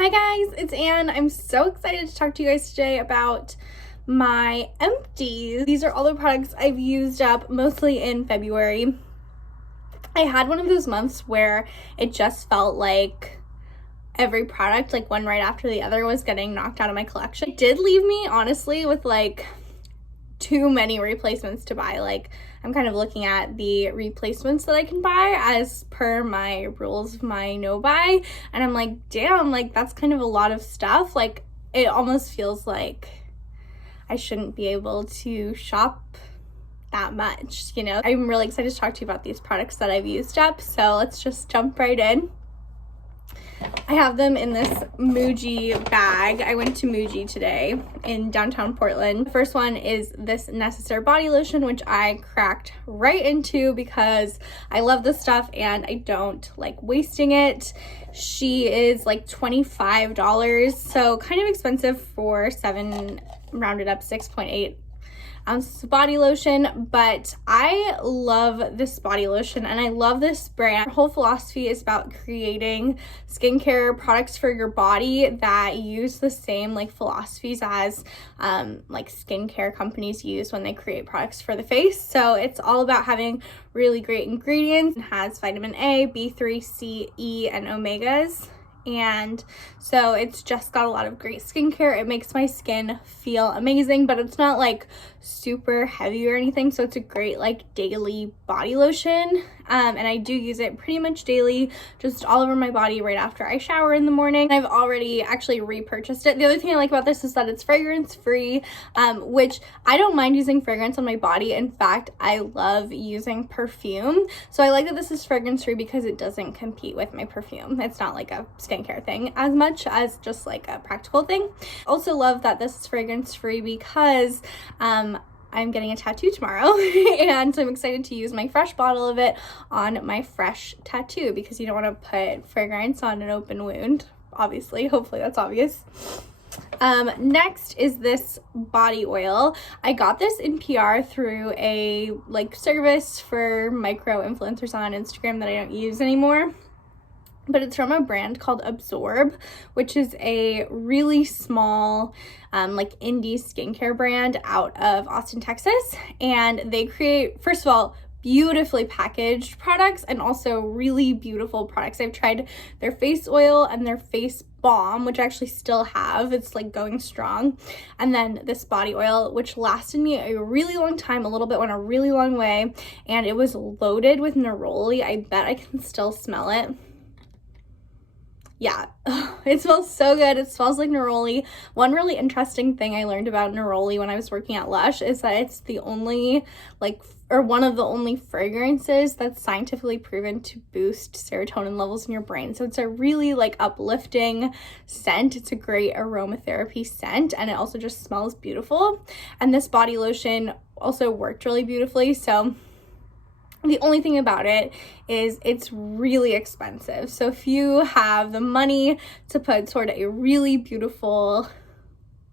Hi guys, it's Anne. I'm so excited to talk to you guys today about my Empties. These are all the products I've used up mostly in February. I had one of those months where it just felt like every product, like one right after the other, was getting knocked out of my collection. It did leave me, honestly, with like too many replacements to buy. Like, I'm kind of looking at the replacements that I can buy as per my rules of my no buy, and I'm like, damn, like that's kind of a lot of stuff. Like, it almost feels like I shouldn't be able to shop that much, you know? I'm really excited to talk to you about these products that I've used up, so let's just jump right in. I have them in this Muji bag. I went to Muji today in downtown Portland. The first one is this Necessaire body lotion, which I cracked right into because I love this stuff and I don't like wasting it. She is like $25, so kind of expensive for rounded up 6.8 ounces of body lotion, but I love this body lotion and I love this brand. Her whole philosophy is about creating skincare products for your body that use the same like philosophies as like skincare companies use when they create products for the face. So it's all about having really great ingredients. It has vitamin A, B3, C, E, and omegas. And so it's just got a lot of great skincare. It makes my skin feel amazing, but it's not like super heavy or anything, so it's a great like daily body lotion. And I do use it pretty much daily, just all over my body right after I shower in the morning. I've already actually repurchased it. The other thing I like about this is that it's fragrance free, which I don't mind using fragrance on my body. In fact, I love using perfume, so I like that this is fragrance free because it doesn't compete with my perfume. It's not like a skincare thing as much as just like a practical thing. Also love that this is fragrance free because I'm getting a tattoo tomorrow and so I'm excited to use my fresh bottle of it on my fresh tattoo because you don't want to put fragrance on an open wound, obviously. Hopefully that's obvious. Next is this body oil. I got this in PR through a like service for micro influencers on Instagram that I don't use anymore. But it's from a brand called Absorb, which is a really small like indie skincare brand out of Austin, Texas. And they create, first of all, beautifully packaged products and also really beautiful products. I've tried their face oil and their face balm, which I actually still have. It's like going strong. And then this body oil, which lasted me a really long time, a little bit went a really long way. And it was loaded with neroli. I bet I can still smell it. Yeah, it smells so good. It smells like neroli. One really interesting thing I learned about neroli when I was working at Lush is that it's the only one of the only fragrances that's scientifically proven to boost serotonin levels in your brain. So it's a really like uplifting scent. It's a great aromatherapy scent and it also just smells beautiful. And this body lotion also worked really beautifully. So the only thing about it is it's really expensive. So if you have the money to put toward a really beautiful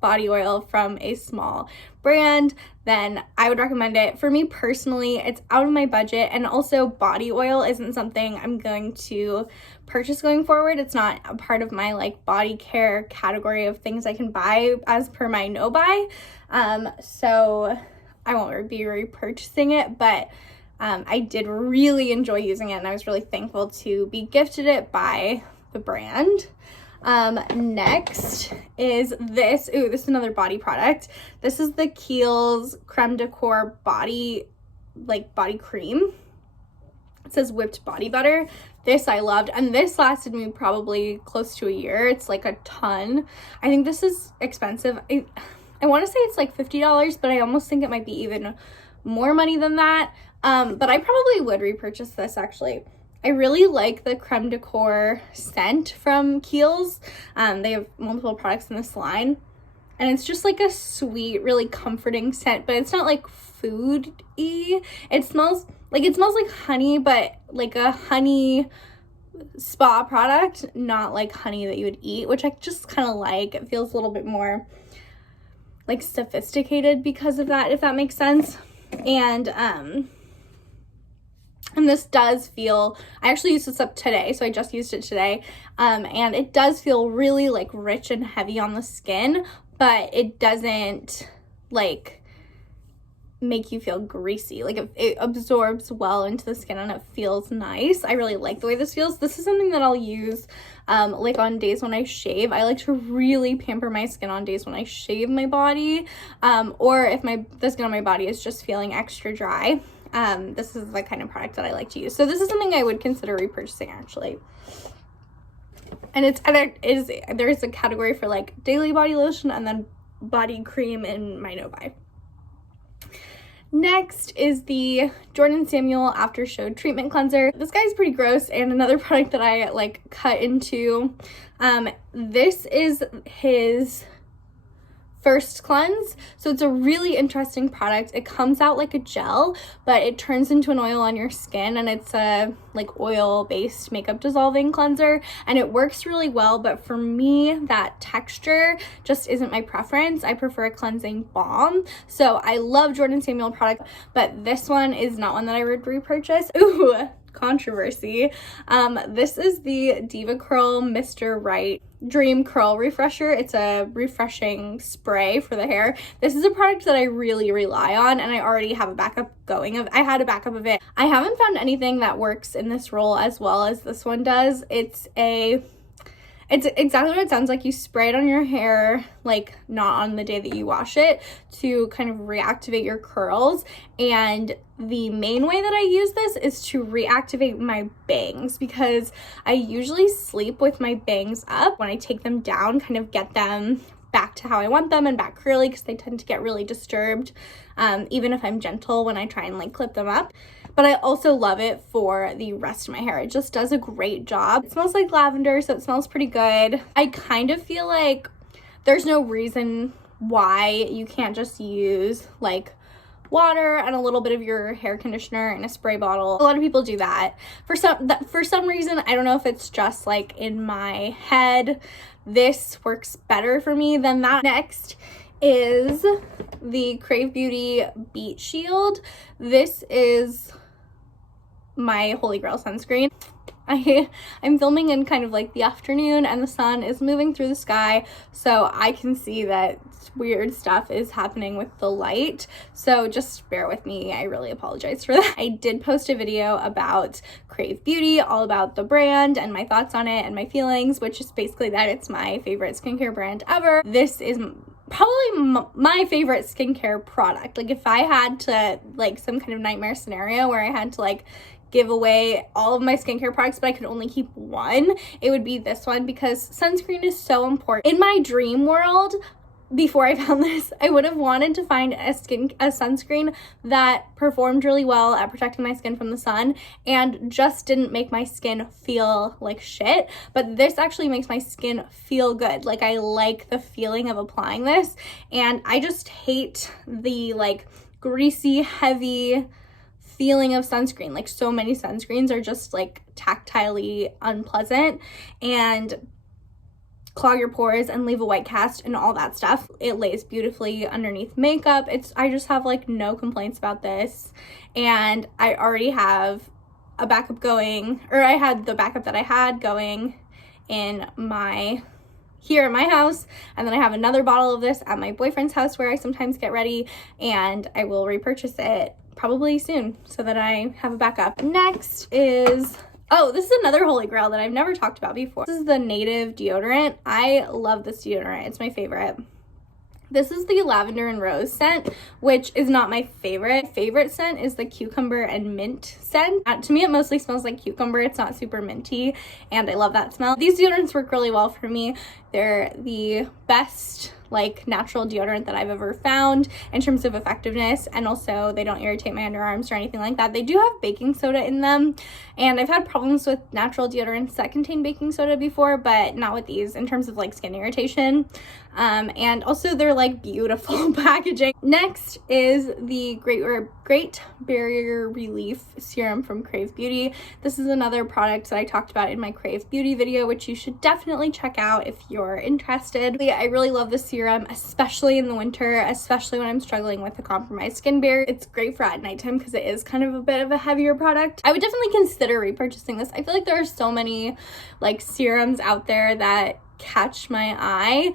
body oil from a small brand, then I would recommend it. For me personally, it's out of my budget, and also body oil isn't something I'm going to purchase going forward. It's not a part of my like body care category of things I can buy as per my no buy. So I won't be repurchasing it, but I did really enjoy using it and I was really thankful to be gifted it by the brand. Next is this. Ooh, this is another body product. This is the Kiehl's Creme de Corps body cream. It says whipped body butter. This I loved, and this lasted me probably close to a year. It's like a ton. I think this is expensive. I want to say it's like $50, but I almost think it might be even more money than that. But I probably would repurchase this actually. I really like the Creme de Corps scent from Kiehl's. They have multiple products in this line. And it's just like a sweet, really comforting scent, but it's not like food-y. It smells like honey, but like a honey spa product, not like honey that you would eat, which I just kind of like. It feels a little bit more like sophisticated because of that, if that makes sense. And And this does feel, I actually used this up today, so I just used it today, and it does feel really like rich and heavy on the skin, but it doesn't like make you feel greasy. Like it absorbs well into the skin and it feels nice. I really like the way this feels. This is something that I'll use like on days when I shave. I like to really pamper my skin on days when I shave my body, or if the skin on my body is just feeling extra dry. This is the kind of product that I like to use. So this is something I would consider repurchasing, actually. And there is a category for like daily body lotion and then body cream in my no-buy. Next is the Jordan Samuel After Show Treatment Cleanser. This guy's pretty gross, and another product that I like cut into. This is his first cleanse, so it's a really interesting product. It comes out like a gel, but it turns into an oil on your skin, and it's a like oil-based makeup dissolving cleanser, and it works really well. But for me, that texture just isn't my preference. I prefer a cleansing balm. So I love Jordan Samuel product, but this one is not one that I would repurchase. Ooh, controversy. This is the Diva Curl Mr. Right Dream Curl Refresher. It's a refreshing spray for the hair. This is a product that I really rely on, and I already have a backup going. I had a backup of it. I haven't found anything that works in this role as well as this one does. It's exactly what it sounds like. You spray it on your hair, like not on the day that you wash it, to kind of reactivate your curls. And the main way that I use this is to reactivate my bangs, because I usually sleep with my bangs up. When I take them down, kind of get them back to how I want them and back curly, because they tend to get really disturbed, even if I'm gentle when I try and like clip them up. But I also love it for the rest of my hair. It just does a great job. It smells like lavender, so it smells pretty good. I kind of feel like there's no reason why you can't just use like water and a little bit of your hair conditioner in a spray bottle. A lot of people do that. For some reason, I don't know if it's just like in my head, this works better for me than that. Next is the Crave Beauty Beet Shield. This is my holy grail sunscreen. I'm filming in kind of like the afternoon, and the sun is moving through the sky, so I can see that weird stuff is happening with the light, so just bear with me. I really apologize for that. I did post a video about Crave Beauty, all about the brand and my thoughts on it and my feelings, which is basically that it's my favorite skincare brand ever. This is probably my favorite skincare product. Like if I had to, like some kind of nightmare scenario where I had to like give away all of my skincare products, but I could only keep one, it would be this one, because sunscreen is so important. In my dream world, before I found this, I would have wanted to find a sunscreen that performed really well at protecting my skin from the sun and just didn't make my skin feel like shit. But this actually makes my skin feel good. Like I like the feeling of applying this, and I just hate the like greasy, heavy feeling of sunscreen. Like so many sunscreens are just like tactilely unpleasant and clog your pores and leave a white cast and all that stuff. It lays beautifully underneath makeup. I just have like no complaints about this, and I already have a backup going, or I had the backup that I had going here at my house, and then I have another bottle of this at my boyfriend's house where I sometimes get ready, and I will repurchase it probably soon so that I have a backup. Next is, oh, this is another holy grail that I've never talked about before. This is the Native deodorant. I love this deodorant. It's my favorite. This is the lavender and rose scent, which is not my favorite. Favorite scent is the cucumber and mint scent. To me, it mostly smells like cucumber. It's not super minty, and I love that smell. These deodorants work really well for me. They're the best like natural deodorant that I've ever found in terms of effectiveness, and also they don't irritate my underarms or anything like that. They do have baking soda in them, and I've had problems with natural deodorants that contain baking soda before, but not with these in terms of like skin irritation. And also they're like beautiful packaging. Next is the Great Barrier Relief Serum from Crave Beauty. This is another product that I talked about in my Crave Beauty video, which you should definitely check out if you're interested. But yeah, I really love this serum. serum, especially in the winter, especially when I'm struggling with a compromised skin barrier. It's great for at nighttime because it is kind of a bit of a heavier product. I would definitely consider repurchasing this. I feel like there are so many like serums out there that catch my eye.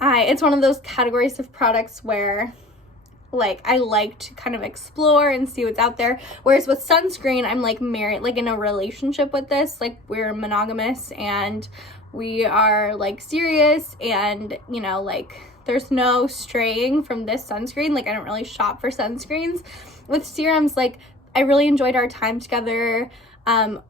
It's one of those categories of products where like I like to kind of explore and see what's out there, whereas with sunscreen I'm like married, like in a relationship with this, like we're monogamous and we are like serious, and you know, like there's no straying from this sunscreen. Like I don't really shop for sunscreens. With serums, like I really enjoyed our time together.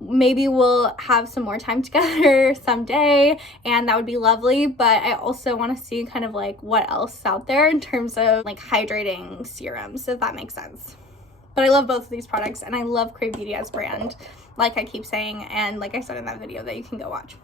Maybe we'll have some more time together someday, and that would be lovely, but I also want to see kind of like what else is out there in terms of like hydrating serums, if that makes sense. But I love both of these products, and I love Crave Beauty as brand, like I keep saying, and like I said in that video that you can go watch.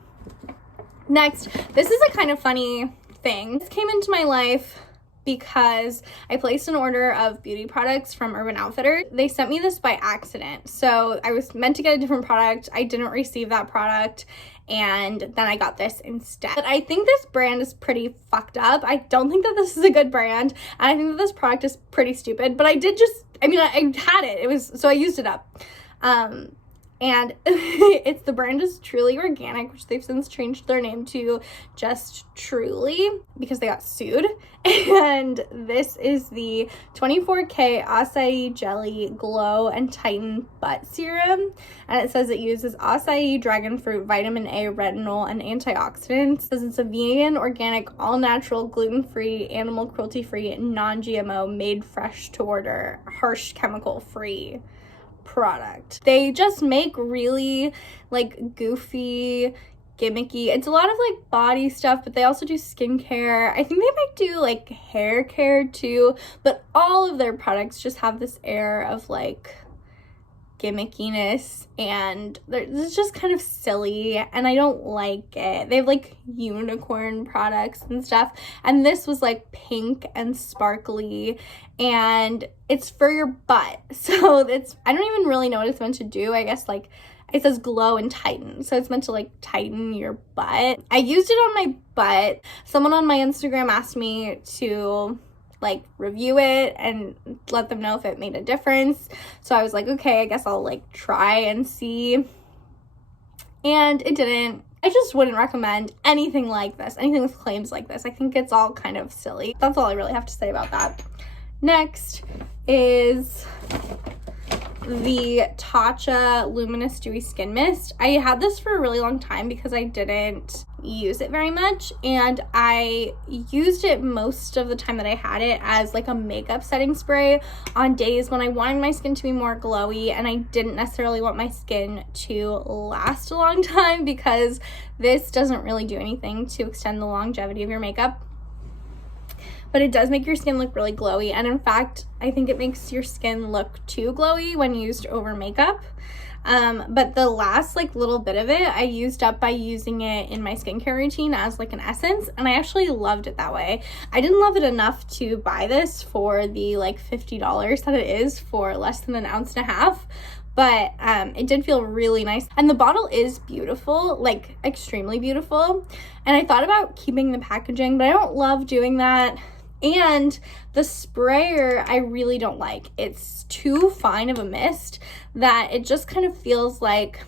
Next, this is a kind of funny thing. This came into my life because I placed an order of beauty products from Urban Outfitters. They sent me this by accident. So I was meant to get a different product. I didn't receive that product, and then I got this instead. But I think this brand is pretty fucked up. I don't think that this is a good brand, and I think that this product is pretty stupid, but I had it. So I used it up. And the brand is Truly Organic, which they've since changed their name to just Truly because they got sued. And this is the 24K Acai Jelly Glow and Tighten Butt Serum. And it says it uses acai, dragon fruit, vitamin A, retinol, and antioxidants. It says it's a vegan, organic, all-natural, gluten-free, animal cruelty-free, non-GMO, made fresh to order, harsh chemical-free product. They just make really like goofy, gimmicky, it's a lot of like body stuff, but they also do skincare. I think they might do like hair care too, but all of their products just have this air of like gimmickiness, and it's just kind of silly, and I don't like it. They have like unicorn products and stuff, and this was like pink and sparkly, and it's for your butt. So I don't even really know what it's meant to do. I guess like it says glow and tighten, so it's meant to like tighten your butt. I used it on my butt. Someone on my Instagram asked me to like review it and let them know if it made a difference. So I was like, okay, I guess I'll like try and see. And it didn't. I just wouldn't recommend anything like this, anything with claims like this. I think it's all kind of silly. That's all I really have to say about that. Next is the Tatcha Luminous Dewy Skin Mist. I had this for a really long time because I didn't use it very much, and I used it most of the time that I had it as like a makeup setting spray on days when I wanted my skin to be more glowy and I didn't necessarily want my skin to last a long time, because this doesn't really do anything to extend the longevity of your makeup. But it does make your skin look really glowy, and in fact, I think it makes your skin look too glowy when used over makeup. But the last like little bit of it, I used up by using it in my skincare routine as like an essence, and I actually loved it that way. I didn't love it enough to buy this for the like $50 that it is for less than an ounce and a half. But it did feel really nice, and the bottle is beautiful, like extremely beautiful. And I thought about keeping the packaging, but I don't love doing that. And the sprayer I really don't like. It's too fine of a mist that it just kind of feels like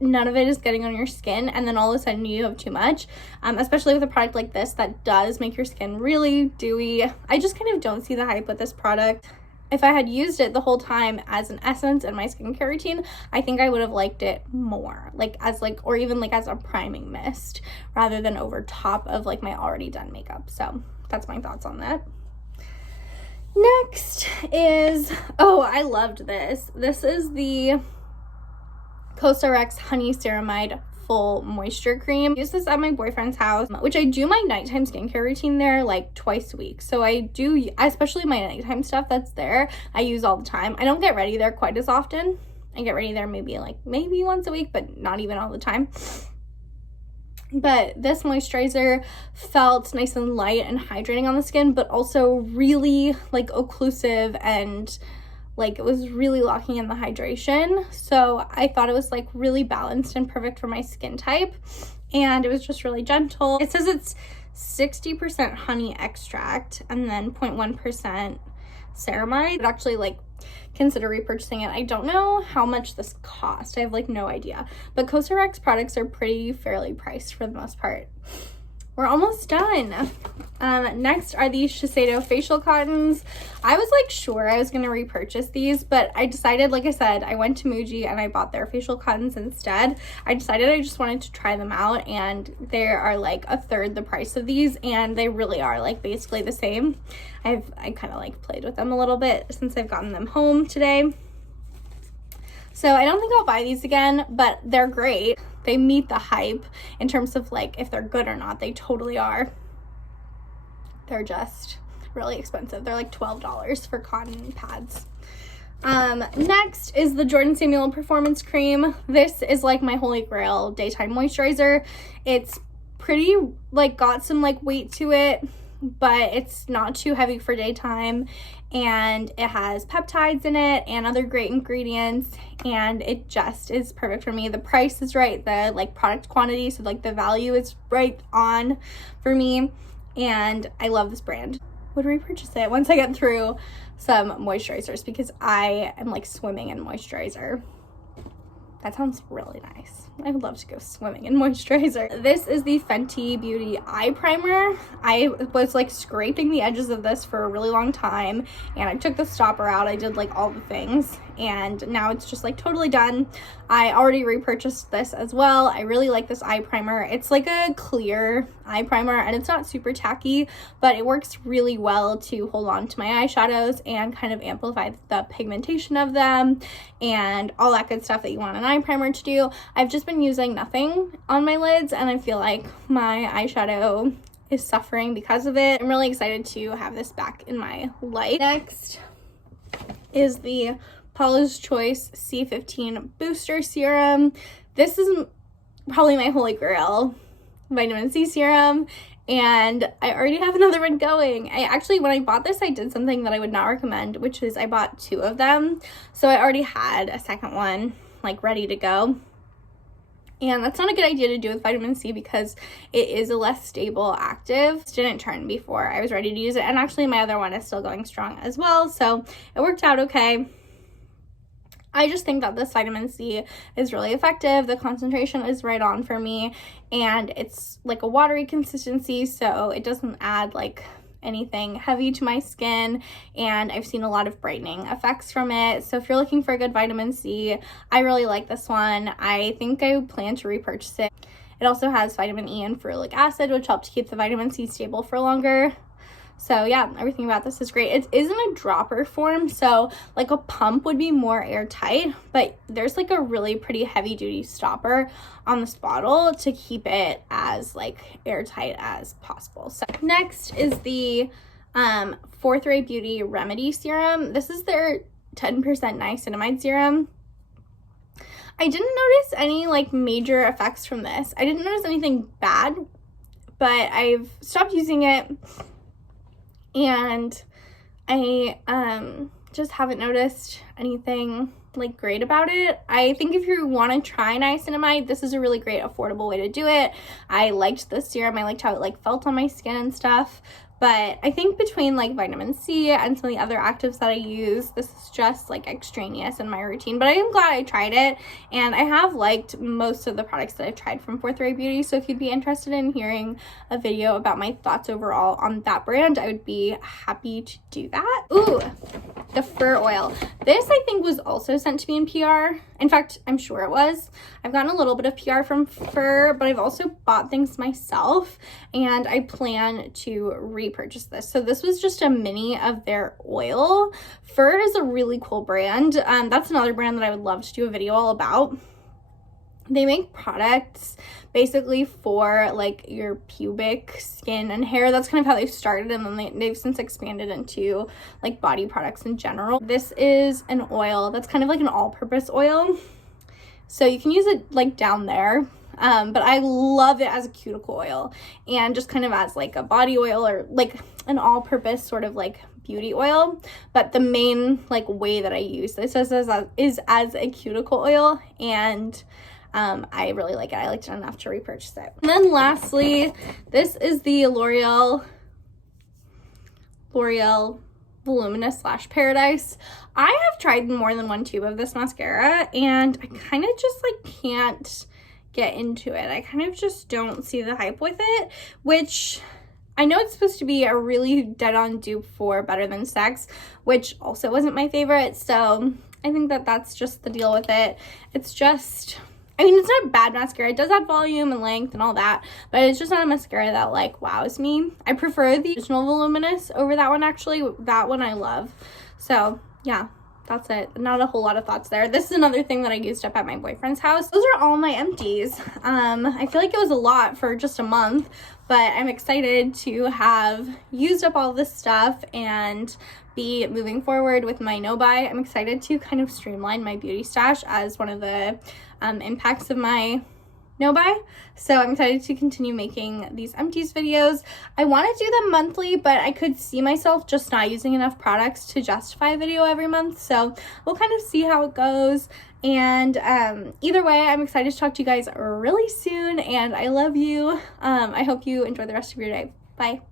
none of it is getting on your skin, and then all of a sudden you have too much, especially with a product like this that does make your skin really dewy. I just kind of don't see the hype with this product. If I had used it the whole time as an essence in my skincare routine, I think I would have liked it more, like as like, or even like as a priming mist rather than over top of like my already done makeup. So that's my thoughts on that. Next is, oh, I loved this. This is the CosRx Honey Ceramide Full Moisture Cream. I use this at my boyfriend's house, which I do my nighttime skincare routine there like twice a week. So I do, especially my nighttime stuff that's there, I use all the time. I don't get ready there quite as often. I get ready there maybe once a week, but not even all the time. But this moisturizer felt nice and light and hydrating on the skin, but also really like occlusive, and like it was really locking in the hydration. So I thought it was like really balanced and perfect for my skin type. and it was just really gentle. It says it's 60% honey extract and then 0.1% ceramide. I'd actually like consider repurchasing it. I don't know how much this cost. I have like no idea, but Cosrx products are pretty fairly priced for the most part. We're almost done. Next are these Shiseido facial cottons. I was like sure I was gonna repurchase these, but I decided, like I said, I went to Muji and I bought their facial cottons instead. I decided I just wanted to try them out, and they are like a third the price of these, and they really are like basically the same. I kind of like played with them a little bit since I've gotten them home today. So I don't think I'll buy these again, but they're great. They meet the hype in terms of like if they're good or not. They totally are. They're just really expensive. They're like $12 for cotton pads. Next is the Jordan Samuel Performance Cream. This is like my holy grail daytime moisturizer. It's pretty like got some like weight to it, but it's not too heavy for daytime, and it has peptides in it and other great ingredients, and it just is perfect for me. The price is right, the like product quantity, so like the value is right on for me, and I love this brand. Would repurchase it once I get through some moisturizers, because I am like swimming in moisturizer. That sounds really nice. I would love to go swimming in moisturizer. This is the Fenty Beauty Eye Primer. I was like scraping the edges of this for a really long time, and I took the stopper out. I did like all the things, and now it's just like totally done. I already repurchased this as well. I really like this eye primer. It's like a clear eye primer, and it's not super tacky, but it works really well to hold on to my eyeshadows and kind of amplify the pigmentation of them and all that good stuff that you want an eye primer to do. I've just been using nothing on my lids, and I feel like my eyeshadow is suffering because of it. I'm really excited to have this back in my life. Next is the Paula's Choice C15 Booster Serum. This is probably my holy grail vitamin C serum, and I already have another one going. I actually, when I bought this, I did something that I would not recommend, which is I bought 2 of them. So I already had a second one like ready to go. And that's not a good idea to do with vitamin C, because it is a less stable active. It didn't turn before I was ready to use it. And actually my other one is still going strong as well. So it worked out okay. I just think that this vitamin C is really effective. The concentration is right on for me, and it's like a watery consistency, so it doesn't add like anything heavy to my skin, and I've seen a lot of brightening effects from it. So if you're looking for a good vitamin C, I really like this one. I think I plan to repurchase it. It also has vitamin E and ferulic acid, which help to keep the vitamin C stable for longer. So yeah, everything about this is great. It isn't a dropper form, so like a pump would be more airtight, but there's like a really pretty heavy duty stopper on this bottle to keep it as like airtight as possible. So next is the Fourth Ray Beauty Remedy Serum. This is their 10% niacinamide serum. I didn't notice any like major effects from this. I didn't notice anything bad, but I've stopped using it, and I just haven't noticed anything like great about it. I think if you want to try niacinamide, this is a really great affordable way to do it. I liked the serum. I liked how it like felt on my skin and stuff. But I think between like vitamin C and some of the other actives that I use, this is just like extraneous in my routine. But I am glad I tried it, and I have liked most of the products that I've tried from Fourth Ray Beauty. So if you'd be interested in hearing a video about my thoughts overall on that brand, I would be happy to do that. Ooh, the fur oil. This I think was also sent to me in PR. In fact, I'm sure it was. I've gotten a little bit of PR from fur, but I've also bought things myself, and I plan to repurchase this. So this was just a mini of their oil. Fur is a really cool brand. That's another brand that I would love to do a video all about. They make products basically for like your pubic skin and hair. That's kind of how they've started, and then they've since expanded into like body products in general. This is an oil that's kind of like an all-purpose oil, so you can use it like down there, but I love it as a cuticle oil and just kind of as like a body oil or like an all-purpose sort of like beauty oil. But the main like way that I use this is as a cuticle oil, and I really like it. I liked it enough to repurchase it. And then lastly, this is the L'Oreal Voluminous / Paradise. I have tried more than one tube of this mascara, and I kind of just like can't get into it. I kind of just don't see the hype with it, which I know it's supposed to be a really dead-on dupe for Better Than Sex, which also wasn't my favorite, so I think that that's just the deal with it. It's just, I mean, it's not a bad mascara. It does add volume and length and all that, but it's just not a mascara that like wows me. I prefer the original Voluminous over that one, actually. That one I love. So yeah, that's it. Not a whole lot of thoughts there. This is another thing that I used up at my boyfriend's house. Those are all my empties. I feel like it was a lot for just a month, but I'm excited to have used up all this stuff and be moving forward with my no-buy. I'm excited to kind of streamline my beauty stash as one of the impacts of my no-buy. So I'm excited to continue making these empties videos. I want to do them monthly, but I could see myself just not using enough products to justify a video every month. So we'll kind of see how it goes. And either way, I'm excited to talk to you guys really soon, and I love you. I hope you enjoy the rest of your day. Bye.